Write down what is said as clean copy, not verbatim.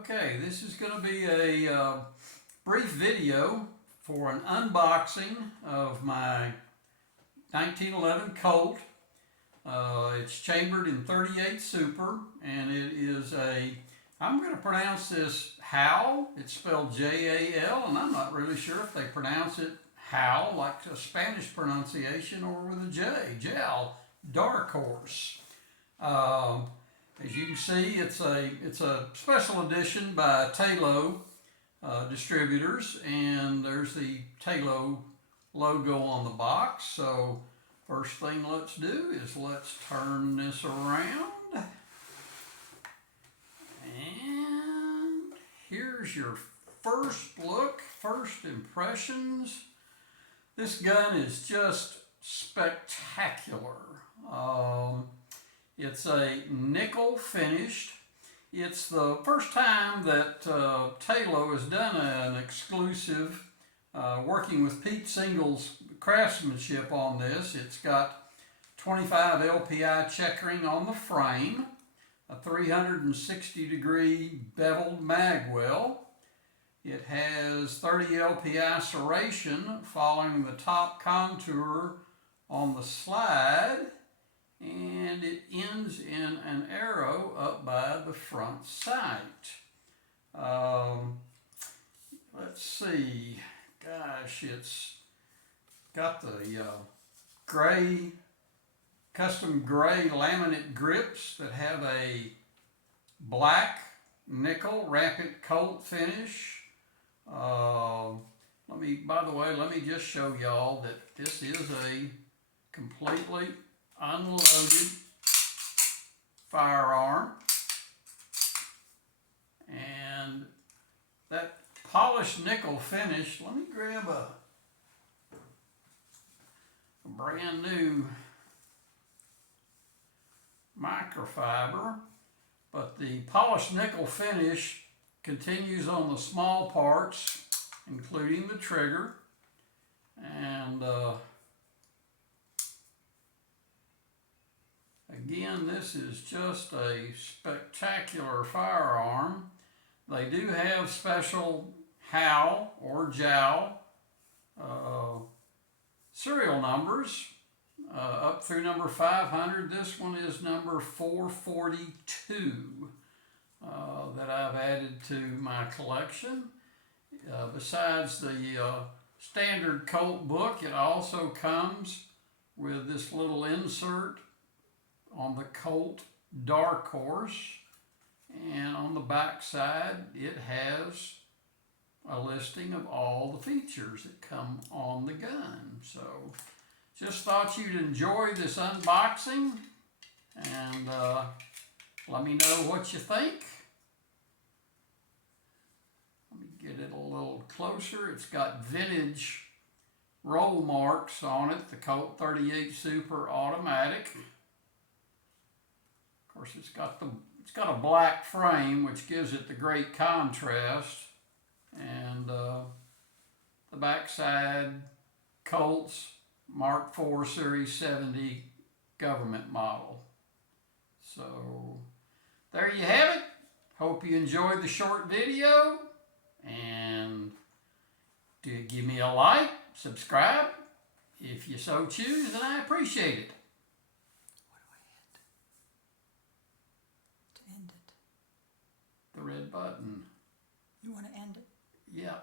Okay, this is going to be a brief video for an unboxing of my 1911 Colt. It's chambered in 38 Super, and it is I'm going to pronounce this Hal. It's spelled J-A-L, and I'm not really sure if they pronounce it Hal, like a Spanish pronunciation, or with a J. Jal, dark horse. As you can see, it's a special edition by TALO Distributors, and there's the TALO logo on the box. So first thing let's do is let's turn this around, and here's your first look, first impressions. This gun is just spectacular. It's a nickel finished. It's the first time that TALO has done an exclusive working with Pete Single's craftsmanship on this. It's got 25 LPI checkering on the frame, a 360-degree beveled mag well. It has 30 LPI serration following the top contour on the slide, and it ends in an arrow up by the front sight. Let's see, gosh, it's got the custom gray laminate grips that have a black nickel rampant Colt finish. By the way, let me just show y'all that this is a completely unloaded firearm, and that polished nickel finish. Let me grab a brand new microfiber, but the polished nickel finish continues on the small parts, including the trigger, and again, this is just a spectacular firearm. They do have special HAL or JAL serial numbers up through number 500. This one is number 442 that I've added to my collection. Besides the standard Colt book, it also comes with this little insert on the Colt dark horse, and on the back side it has a listing of all the features that come on the gun. So just thought you'd enjoy this unboxing, and let me know what you think. Let me get it a little closer. It's got vintage roll marks on it, the Colt 38 Super automatic. Of course, it's got a black frame, which gives it the great contrast, and the backside Colt's Mark IV Series 70 government model. So there you have it. Hope you enjoyed the short video, and do give me a like, subscribe if you so choose, and I appreciate it. The red button. You want to end it? Yeah.